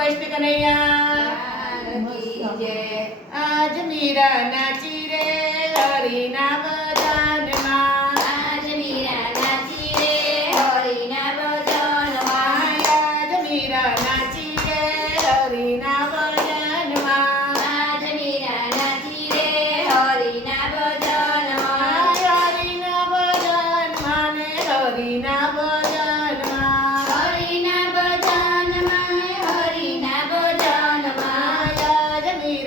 વૈષ્ણવ કનૈયા આજ મીરા નાચી રે હરિ નામ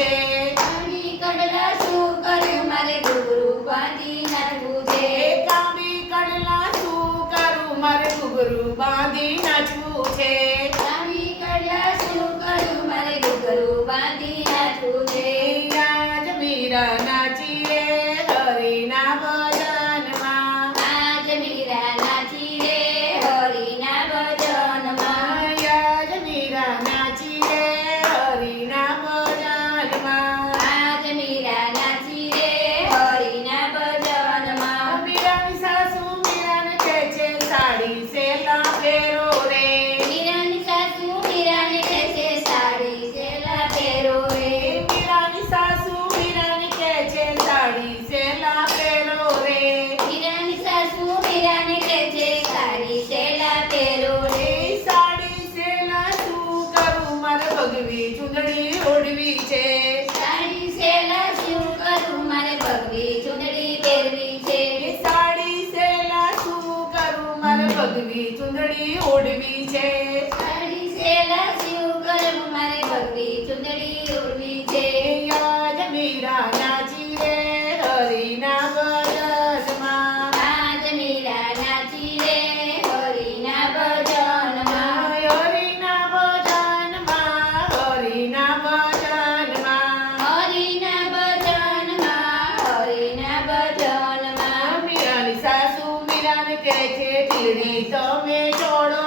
છે? કામી કડલા શું કર્યું મારે ગુરુ બાંધી નાખવું છે? કામી કડલા શું કરું મારે ગુરુ બાંધી ભગવી ચુંદડી ઓઢવી છે. ઠેઠ તમે ચોડો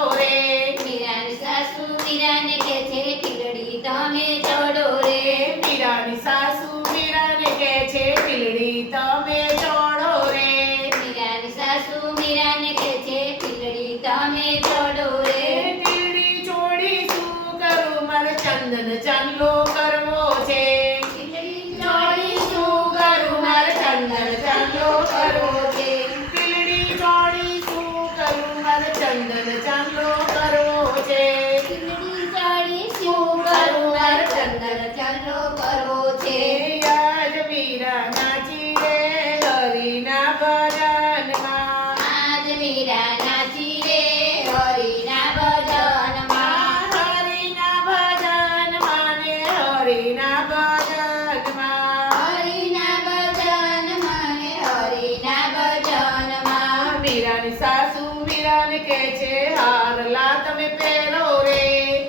તારી સાસુ મીરાને કહે છે હારલા તમે પહેરો રે.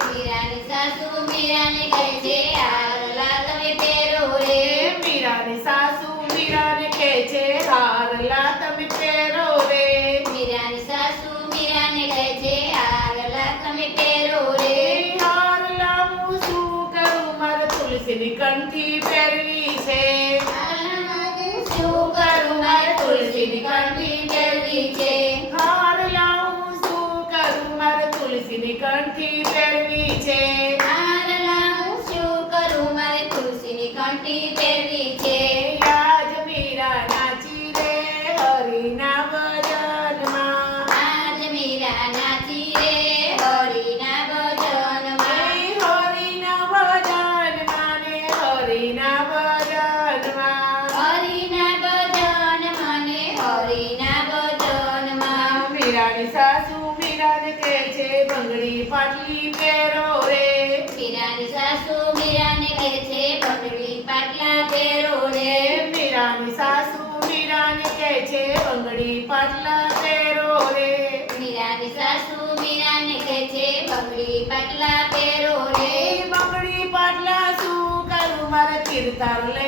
મીરાની સાસુ મીરાને કહે છે ઘંટી હરિના ભજનમાં આજ મીરા નાચી સાસુ મીરાને કહે છે બંગડી ફાટલી પહેરો રે. મીરાની સાસુ મીરાને કે છે બંગડી પાટલા પહેરો રે. મીરાની સાસુ મીરાને કહે છે બંગડી પાટલા પહેરો રે. મીરાની સાસુ મીરાને કહે છે બંગડી પાટલા પહેરો રે. બંગડી પાટલા શું કરું? મારે કીર્તાર લે